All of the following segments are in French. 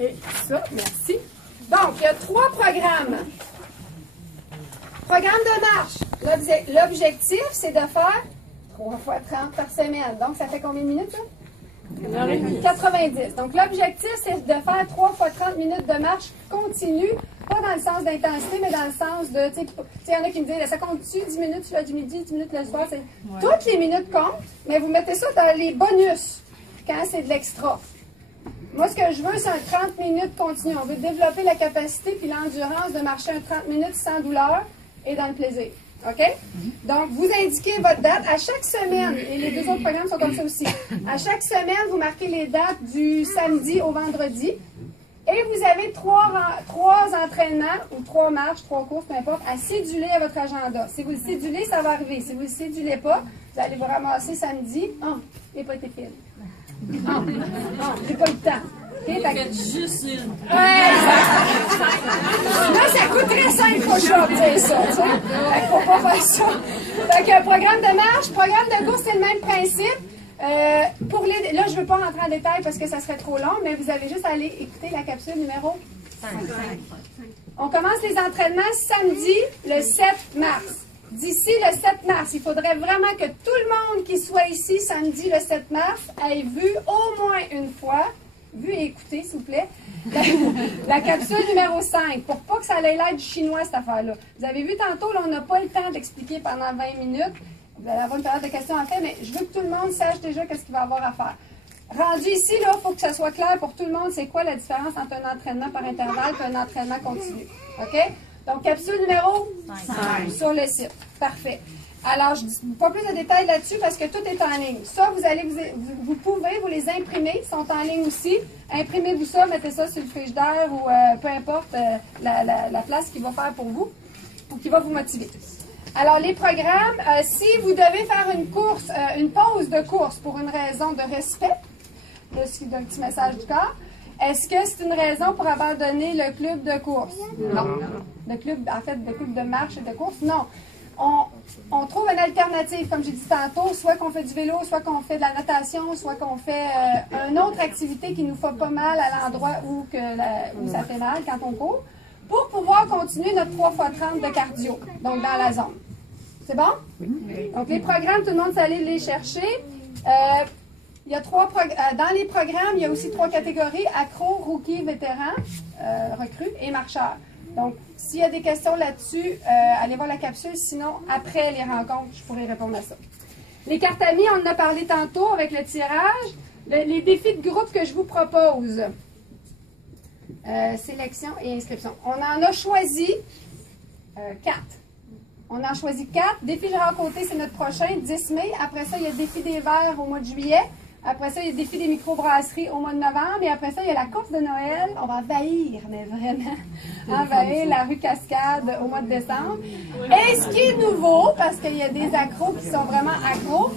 Et ça, merci. Donc, il y a 3 programmes. Programme de marche. L'objectif, c'est de faire 3 fois 30 par semaine. Donc, ça fait combien de minutes, ça? 90. Donc, l'objectif, c'est de faire 3 fois 30 minutes de marche continue, pas dans le sens d'intensité, mais dans le sens de, tu sais, il y en a qui me disent, ça compte-tu 10 minutes le midi, 10 minutes le soir? Toutes les minutes comptent, mais vous mettez ça dans les bonus, quand c'est de l'extra. Moi, ce que je veux, c'est un 30 minutes continu. On veut développer la capacité puis l'endurance de marcher un 30 minutes sans douleur et dans le plaisir. OK? Donc, vous indiquez votre date à chaque semaine, et les 2 autres programmes sont comme ça aussi. À chaque semaine, vous marquez les dates du samedi au vendredi, et vous avez 3 entraînements, ou 3 marches, 3 courses, peu importe, à céduler à votre agenda. Si vous le cédulez, ça va arriver. Si vous ne le cédulez pas, vous allez vous ramasser samedi. Ah, il n'a pas été fait. Ah, j'ai pas eu le temps. Okay, juste une. Ouais, là, ça coûterait 5 push-ups, c'est ça, tu sais. Fait qu'il faut pas faire ça. Fait que programme de marche, programme de course, c'est le même principe. Là, je ne veux pas rentrer en détail parce que ça serait trop long, mais vous avez juste à aller écouter la capsule numéro 5. On commence les entraînements samedi, le 7 mars. D'ici le 7 mars, il faudrait vraiment que tout le monde qui soit ici samedi, le 7 mars, ait vu au moins une fois, vu et écouté, s'il vous plaît, la capsule numéro 5, pour pas que ça ait l'air du chinois, cette affaire-là. Vous avez vu tantôt, là, on n'a pas le temps d'expliquer pendant 20 minutes. Vous allez avoir une période de questions à faire, mais je veux que tout le monde sache déjà ce qu'il va avoir à faire. Rendu ici, il faut que ça soit clair pour tout le monde, c'est quoi la différence entre un entraînement par intervalle et un entraînement continu. OK? Donc, capsule numéro 5 sur le site. Parfait. Alors, je ne dis pas plus de détails là-dessus parce que tout est en ligne. Ça, vous pouvez vous les imprimer, ils sont en ligne aussi. Imprimez-vous ça, mettez ça sur le frigidaire ou peu importe la place qu'il va faire pour vous ou qui va vous motiver. Alors, les programmes, si vous devez faire une course, une pause de course pour une raison de respect, là, c'est un petit message du corps, est-ce que c'est une raison pour abandonner le club de course? Non. Le club, en fait, le club de marche et de course? Non. On trouve une alternative, comme j'ai dit tantôt, soit qu'on fait du vélo, soit qu'on fait de la natation, soit qu'on fait une autre activité qui nous fait pas mal à l'endroit où ça fait mal quand on court, pour pouvoir continuer notre 3 x 30 de cardio, donc dans la zone. C'est bon? Donc les programmes, tout le monde s'allait les chercher. Il y a dans les programmes, il y a aussi 3 catégories, accro, rookie, vétéran, recrue et marcheur. Donc, s'il y a des questions là-dessus, allez voir la capsule. Sinon, après les rencontres, je pourrai répondre à ça. Les cartes amies, on en a parlé tantôt avec le tirage. Les défis de groupe que je vous propose. Sélection et inscription. On en a choisi 4. On en a choisi 4. Défi Gérard Côté, c'est notre prochain, 10 mai. Après ça, il y a le défi des verres au mois de juillet. Après ça, il y a le défi des microbrasseries au mois de novembre. Et après ça, il y a la course de Noël. On va envahir, mais vraiment, envahir la rue Cascade au mois de décembre. Et ce qui est nouveau, parce qu'il y a des accros qui sont vraiment accros,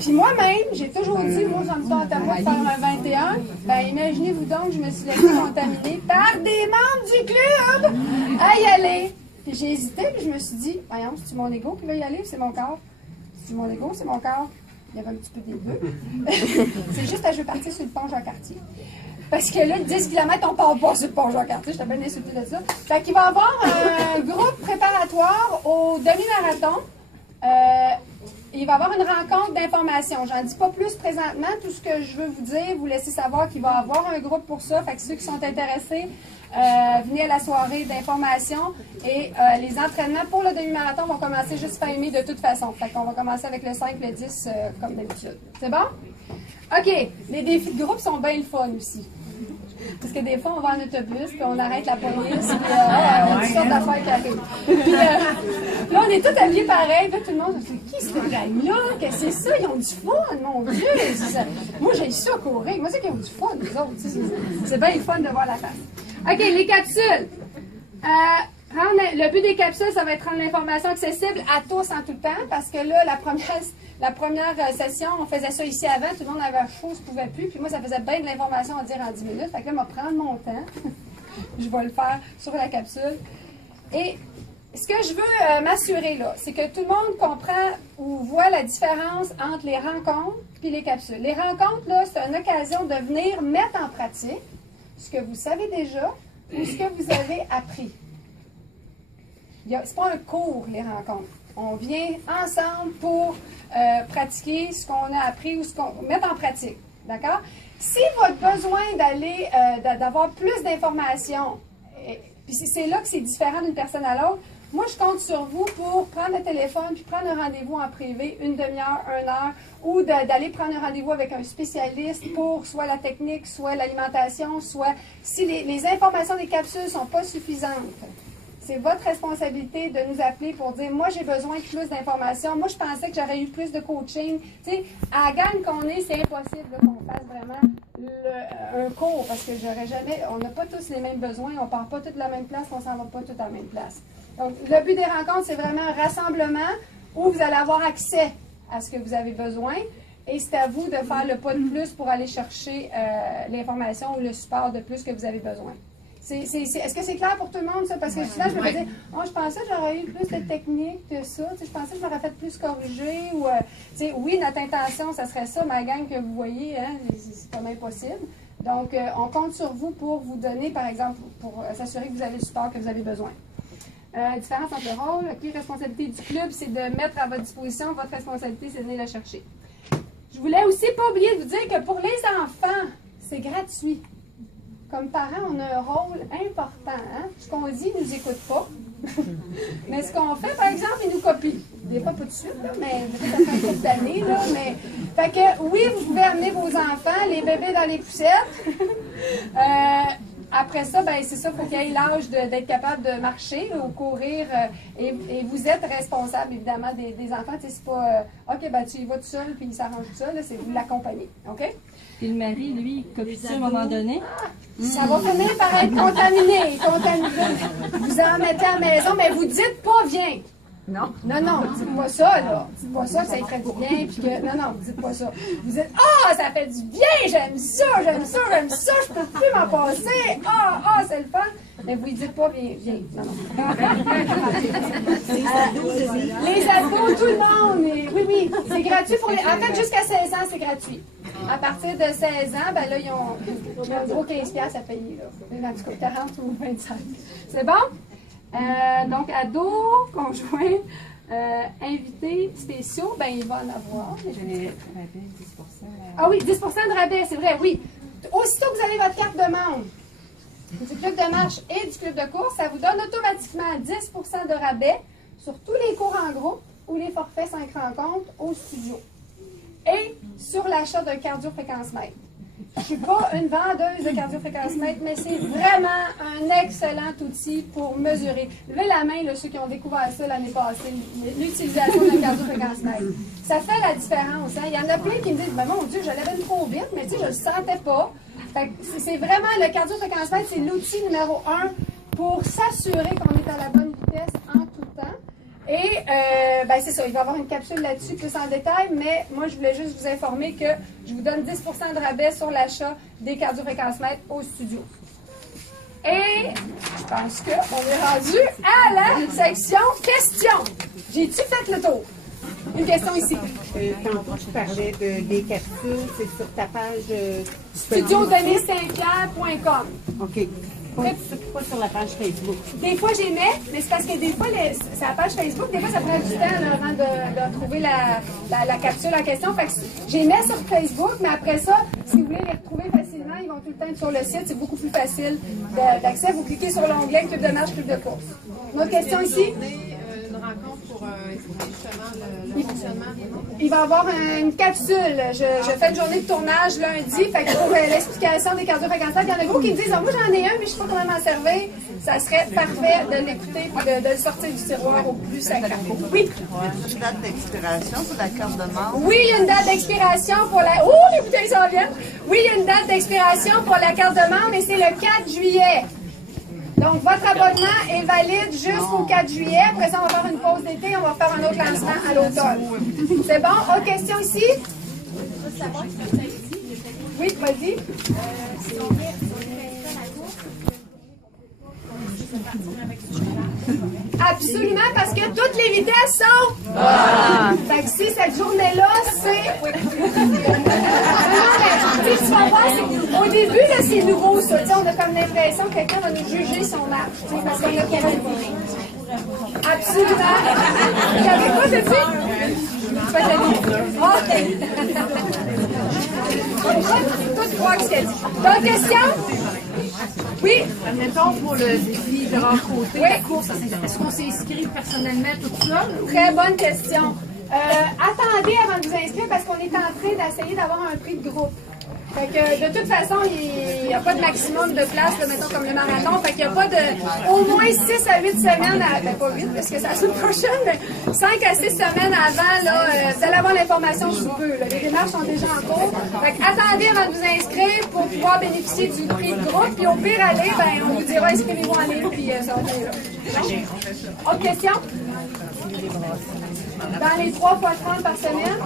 puis moi-même, j'ai toujours dit, moi, j'en me tente à moi de faire un 21. Ben, imaginez-vous donc, je me suis laissée contaminer par des membres du club à y aller. Puis j'ai hésité, puis je me suis dit, voyons, c'est mon ego qui va y aller ou c'est mon corps? C'est mon ego, c'est mon corps? Il y avait un petit peu des deux. C'est juste à je vais partir sur le pont Jean-Cartier. Parce que là, 10 km, on part pas sur le pont Jean-Cartier. Je t'ai bien insulté de ça. Fait qu'il va y avoir un groupe préparatoire au demi-marathon. Il va y avoir une rencontre d'information. J'en dis pas plus présentement. Tout ce que je veux vous dire, vous laissez savoir qu'il va y avoir un groupe pour ça. Fait que ceux qui sont intéressés, venez à la soirée d'information. Et les entraînements pour le demi-marathon vont commencer juste fin mai de toute façon. Fait qu'on va commencer avec le 5, le 10, comme d'habitude. C'est bon? OK. Les défis de groupe sont bien le fun aussi. Parce que des fois, on va en autobus, puis on arrête la police, puis on a toutes sortes d'affaires qui arrivent. Puis là, on est tous habillés pareil, puis tout le monde se dit, qui c'est gang-là? Qu'est-ce que c'est ça? Ils ont du fun, mon Dieu! Moi, j'ai ça courir. Moi, c'est qu'ils ont du fun, les autres. C'est bien le fun de voir la face. OK, les capsules. Le but des capsules, ça va être rendre l'information accessible à tous en tout le temps, parce que là, la première session, on faisait ça ici avant, tout le monde avait chaud, ne pouvait plus, puis moi, ça faisait bien de l'information à dire en 10 minutes. Fait que là, je vais prendre mon temps. Je vais le faire sur la capsule. Et ce que je veux m'assurer, là, c'est que tout le monde comprend ou voit la différence entre les rencontres et les capsules. Les rencontres, là, c'est une occasion de venir mettre en pratique ce que vous savez déjà ou ce que vous avez appris. Ce n'est pas un cours, les rencontres. On vient ensemble pour pratiquer ce qu'on a appris ou ce qu'on mettre en pratique. D'accord? Si votre besoin d'avoir plus d'informations, puis c'est là que c'est différent d'une personne à l'autre, moi, je compte sur vous pour prendre le téléphone puis prendre un rendez-vous en privé, une demi-heure, 1 heure, ou d'aller prendre un rendez-vous avec un spécialiste pour soit la technique, soit l'alimentation, soit si les informations des capsules ne sont pas suffisantes. C'est votre responsabilité de nous appeler pour dire « Moi, j'ai besoin de plus d'informations. Moi, je pensais que j'aurais eu plus de coaching. » Tu sais, à la gagne qu'on est, c'est impossible qu'on fasse vraiment un cours parce que j'aurais jamais... On n'a pas tous les mêmes besoins, on ne part pas tous de la même place, on ne s'en va pas tous à la même place. Donc, le but des rencontres, c'est vraiment un rassemblement où vous allez avoir accès à ce que vous avez besoin et c'est à vous de faire le pas de plus pour aller chercher l'information ou le support de plus que vous avez besoin. Est-ce que c'est clair pour tout le monde, ça? Parce que souvent, je me disais, oh, je pensais que j'aurais eu plus de techniques que ça. Je pensais que j'aurais fait plus corriger. Ou, oui, notre intention, ça serait ça, ma gang que vous voyez, hein, c'est quand même possible. Donc, on compte sur vous pour vous donner, par exemple, pour s'assurer que vous avez le support que vous avez besoin. Différence entre le rôle, la responsabilité du club, c'est de mettre à votre disposition. Votre responsabilité, c'est de venir la chercher. Je voulais aussi pas oublier de vous dire que pour les enfants, c'est gratuit. Comme parents, on a un rôle important. Hein? Ce qu'on dit, ils ne nous écoutent pas. Mais ce qu'on fait, par exemple, ils nous copient. Des fois, pas tout de suite, là, mais peut-être après une couple d'années. Fait que, oui, vous pouvez amener vos enfants, les bébés dans les poussettes. Après ça, ben, c'est ça, il faut qu'il y ait l'âge d'être capable de marcher ou courir. Et vous êtes responsable, évidemment, des enfants. C'est pas, OK, ben, tu y vas tout seul, puis il s'arrange tout seul. C'est vous l'accompagner. OK? Puis le mari, lui, il copie ça à un moment donné. Ça va finir par être contaminé. Vous en mettez à la maison, mais vous dites pas viens. Non. Non, dites pas ça, là. Dites pas ça que ça ferait du bien, puis que... Non, dites pas ça. Vous dites, ça fait du bien, j'aime ça, je peux plus m'en passer. C'est le fun. Mais vous ne dites pas, viens. Non. Les ados, tout le monde. Oui, c'est gratuit pour les... En fait, jusqu'à 16 ans, c'est gratuit. À partir de 16 ans, ben là, ils ont un gros 15$ à payer, là. En tout cas, 40 ou 25. C'est bon? Donc, ados, conjoints, invités spéciaux, ben il va en avoir. Ah oui, 10% de rabais, c'est vrai, oui. Aussitôt que vous avez votre carte de membre du club de marche et du club de course, ça vous donne automatiquement 10% de rabais sur tous les cours en groupe ou les forfaits 5 rencontres au studio. Et sur l'achat d'un cardio-fréquence-mètre. Je ne suis pas une vendeuse de cardio-fréquence-mètre, mais c'est vraiment un excellent outil pour mesurer. Levez la main, là, ceux qui ont découvert ça l'année passée, l'utilisation d'un cardio-fréquence-mètre. Ça fait la différence. Hein? Il y en a plein qui me disent, ben, mon Dieu, je l'avais trop vite, mais tu sais, je ne le sentais pas. C'est vraiment, le cardio-fréquence-mètre, c'est l'outil numéro 1 pour s'assurer qu'on est à la bonne vitesse en tout temps. Et, ben c'est ça, il va y avoir une capsule là-dessus plus en détail, mais moi, je voulais juste vous informer que je vous donne 10% de rabais sur l'achat des cardio-fréquence-mètres au studio. Et je pense qu'on est rendu à la section questions. J'ai-tu fait le tour? Une question ici. Quand tu parlais des capsules, c'est sur ta page... studiodenissaintpierre.com. OK. Pas sur la page Facebook. Des fois, j'y mets, mais c'est parce que des fois, c'est la page Facebook, des fois, ça prend du temps là, avant de retrouver la capsule en question. Fait que j'y mets sur Facebook, mais après ça, si vous voulez les retrouver facilement, ils vont tout le temps être sur le site. C'est beaucoup plus facile d'accès. Vous cliquez sur l'onglet Club de marche, Club de course. Une autre question ici? Une rencontre pour justement le fonctionnement des membres. Il va y avoir une capsule. Je fais une journée de tournage lundi. Fait que pour l'explication des cardio-fréquences, il y en a beaucoup qui me disent moi j'en ai un, mais je ne sais pas comment m'en servir. Ça serait parfait de l'écouter et de le sortir du tiroir au plus sacré. Oui. Une date d'expiration pour la carte de membre? Oui, il y a une date d'expiration pour la. Oh, les bouteilles s'en viennent! Oui, il y a une date d'expiration pour la carte de membre, et c'est le 4 juillet. Donc, votre abonnement est valide jusqu'au 4 juillet. Après ça, on va faire une pause d'été. On va faire un autre lancement à l'automne. C'est bon? Autre question ici? Oui, vas-y. Absolument, parce que toutes les vitesses sont... Fait que si cette journée-là, c'est... tu vas voir, au début, là, c'est nouveau, ça. Tu sais, on a comme l'impression que quelqu'un va nous juger son marche. Tu sais, parce qu'on a pas absolument. Il y avait quoi, t'as dit? Tu vas t'habiller. Toi, tu crois que c'est dit. D'autres questions? Oui. Admettons pour le défi de rencontrer la course, est-ce qu'on s'inscrit personnellement toute seule? Très bonne question. Attendez avant de vous inscrire parce qu'on est en train d'essayer d'avoir un prix de groupe. Fait que, de toute façon, il n'y a pas de maximum de place, là, mettons comme le marathon. Fait qu'il n'y a pas de. Au moins 6 à 8 semaines, pas 8 parce que c'est la semaine prochaine, mais 5 à 6 semaines avant, là, vous allez avoir l'information sous peu. Là. Les démarches sont déjà en cours. Fait que attendez avant de vous inscrire pour pouvoir bénéficier du prix de groupe. Puis au pire, allez, ben, on vous dira inscrivez-vous en ligne, puis ça va aller là. Autre question? Dans les 3 fois 30 par semaine?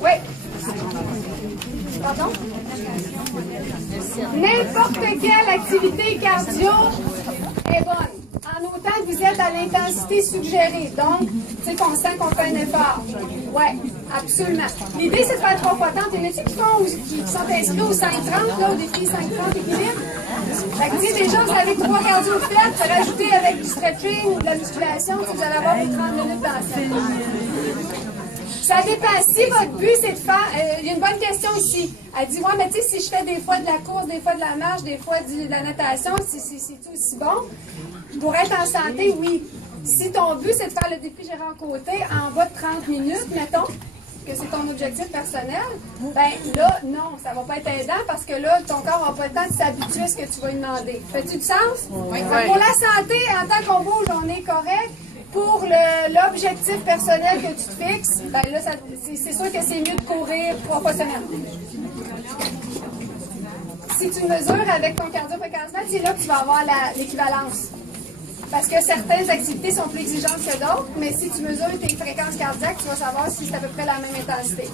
Oui. Pardon? N'importe quelle activité cardio est bonne. En autant que vous êtes à l'intensité suggérée. Donc, tu sais qu'on sent qu'on fait un effort. Oui, absolument. L'idée, c'est de faire 3 fois 30. Il y en a qui sont inscrits au 5-30, là, au défi 5-30 équilibre? Fait que, tu sais, déjà, vous avez 3 cardio faites, rajouter avec du stretching ou de la musculation, vous allez avoir vos 30 minutes dans la Ça dépend. Si votre but, c'est de faire... Il y a une bonne question ici. Elle dit, ouais, mais tu sais, si je fais des fois de la course, des fois de la marche, des fois de la natation, c'est tout aussi bon. Pour être en santé, oui. Si ton but, c'est de faire le défi Gérard Côté en bas de 30 minutes, mettons, que c'est ton objectif personnel, ben là, non, ça va pas être aidant parce que là, ton corps n'a pas le temps de s'habituer à ce que tu vas lui demander. Fais-tu du sens? Oui. Pour la santé, en tant qu'on bouge, on est correct. Pour l'objectif personnel que tu te fixes, ben là, c'est sûr que c'est mieux de courir 3 fois semaine. Si tu mesures avec ton cardio-fréquence-mètre, c'est là que tu vas avoir l'équivalence. Parce que certaines activités sont plus exigeantes que d'autres, mais si tu mesures tes fréquences cardiaques, tu vas savoir si c'est à peu près la même intensité.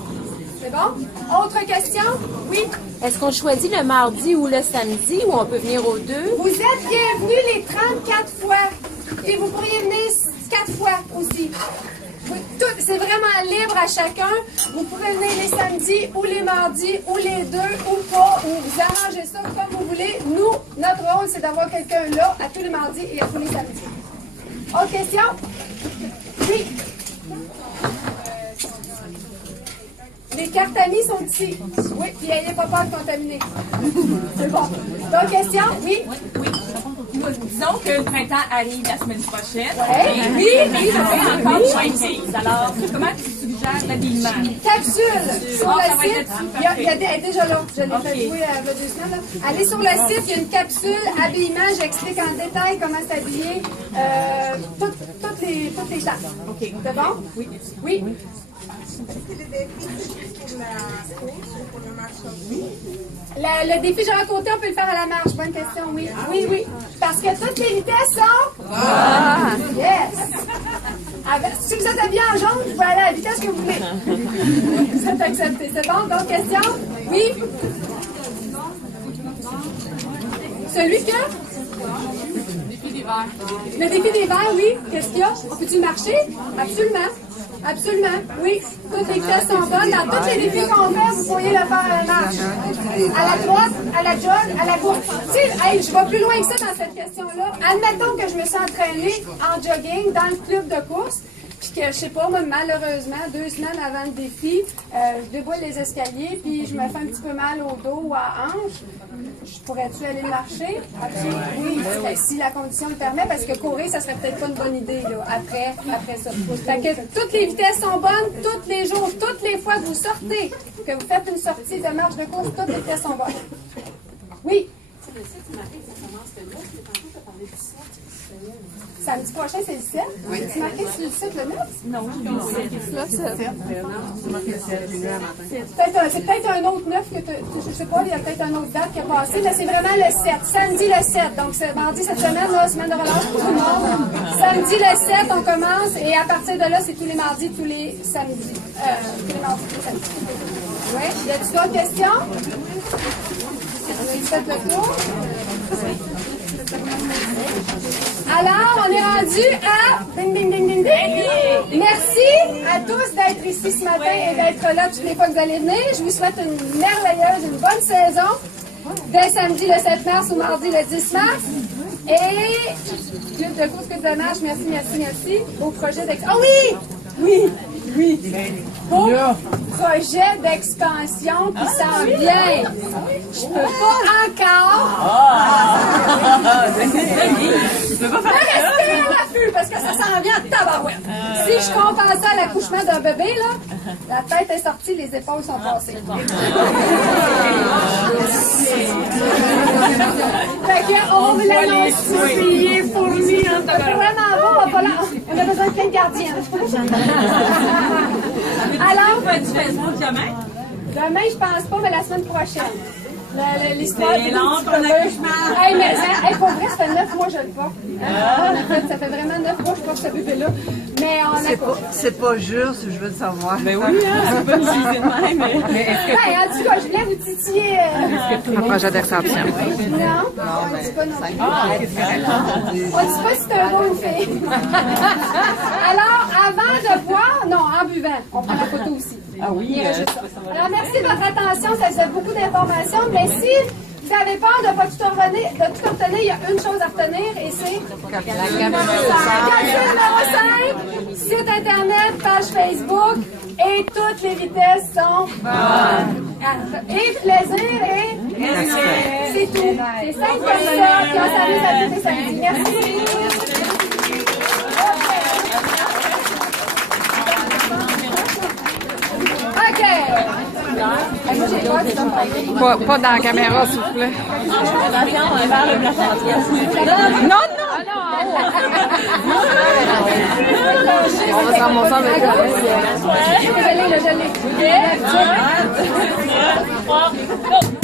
C'est bon? Autre question? Oui? Est-ce qu'on choisit le mardi ou le samedi ou on peut venir aux deux? Vous êtes bienvenus les 34 fois. Et vous pourriez venir 4 fois aussi. C'est vraiment libre à chacun. Vous pouvez venir les samedis ou les mardis ou les deux ou pas, ou vous arrangez ça comme vous voulez. Nous, notre rôle, c'est d'avoir quelqu'un là à tous les mardis et à tous les samedis. Autre question? Oui. Les cartes amies sont ici. Oui, puis n'ayez pas peur de contaminer. C'est bon. D'autres questions? Oui? Oui. Disons que le printemps arrive la semaine prochaine. Oui, oui, ça fait encore moins 15. Alors, comment tu suggères l'habillement? Capsule sur le site. Elle est déjà là. Je l'ai fait jouer il y a 2 semaines. Là. Allez sur le site, il y a une capsule habillement. J'explique en détail comment s'habiller. Toutes les étapes. OK. C'est bon? Oui. Oui. Le défi Gérard Côté, on peut le faire à la marche. Bonne question, oui. Oui, oui. Parce que toutes les vitesses sont... Ah! Yes! Si vous êtes habillé en jaune, vous pouvez aller à la vitesse que vous voulez. Vous êtes accepté. C'est bon? D'autres questions? Oui? Celui que... Le défi des verts, oui. Qu'est-ce qu'il y a? On peut-tu marcher? Absolument. Absolument, oui. Toutes les vitesses sont bonnes. Dans tous les défis qu'on fait, vous pourriez le faire à la marche. À la droite, à la jog, à la course. Tu sais, hey, je vais plus loin que ça dans cette question-là. Admettons que je me suis entraînée en jogging dans le club de course, puis que, je sais pas, moi, malheureusement, 2 semaines avant le défi, je déboule les escaliers, puis je me fais un petit peu mal au dos ou à hanche. Je pourrais-tu aller marcher? Absolument. Oui, si la condition le permet, parce que courir, ça serait peut-être pas une bonne idée, là, après ça. Fait que toutes les vitesses sont bonnes, tous les jours, toutes les fois que vous sortez, que vous faites une sortie de marche de course, toutes les vitesses sont bonnes. Oui? Samedi prochain, c'est le 7. Oui. Tu marqué sur le 7 le 9? Non, le 7. C'est peut-être un autre 9 que je sais pas, il y a peut-être un autre date qui a passé, mais c'est vraiment le 7. Samedi le 7. Donc, c'est mardi cette semaine, là, semaine de relâche pour tout le monde. Samedi le 7, on commence, et à partir de là, c'est tous les mardis, tous les samedis. Tous les mardis, tous les samedis. Oui. Y a-t-il d'autres questions? On a fait le tour. Alors, on est rendu à... Ding, ding, ding, ding, ding. Merci à tous d'être ici ce matin et d'être là toutes les fois que vous allez venir. Je vous souhaite une merveilleuse, une bonne saison. Dès samedi le 7 mars ou mardi le 10 mars. Et, de course que de marche, merci. Au projet d'expansion. Oh oui! Beau projet d'expansion qui s'en vient. Je peux pas encore. Je peux pas rester à l'affût parce que ça s'en vient à tabarouette. Si je compare ça à l'accouchement d'un bébé, là, la tête est sortie, les épaules sont passées. Fait qu'on vous l'annonce. Fourmi, on vraiment beau, on a besoin de plein de gardiens. Alors, du Facebook demain? Demain, je pense pas, mais la semaine prochaine. L'histoire C'est long pour l'accouchement. Hey, mais pour vrai, ça fait 9 mois que je le porte. Ça fait vraiment 9 mois que je porte ce bébé-là. Mais on a C'est pas juste, je veux le savoir. Ben oui, c'est pas utilisé de même. En tout cas, je voulais vous titiller. Un projet d'exception. Non, on ne dit pas non plus. On ne dit pas si c'est un gars ou une fille. Alors, avant de boire, non, en buvant, on prend la photo aussi. Ah oui. Alors, merci de votre attention, ça vous fait beaucoup d'informations. Mais si vous avez peur de ne pas tout retenir, il y a une chose à retenir et c'est calcul numéro 5, site internet, page Facebook et toutes les vitesses sont bonnes. Et plaisir et c'est tout. C'est 5 personnes qui ont servi à tous les samedis. Merci. OK. Moi, j'ai peur, tu dois me parler. Pas dans la caméra, s'il vous plaît. Non! On va s'en monter avec la Je l'ai.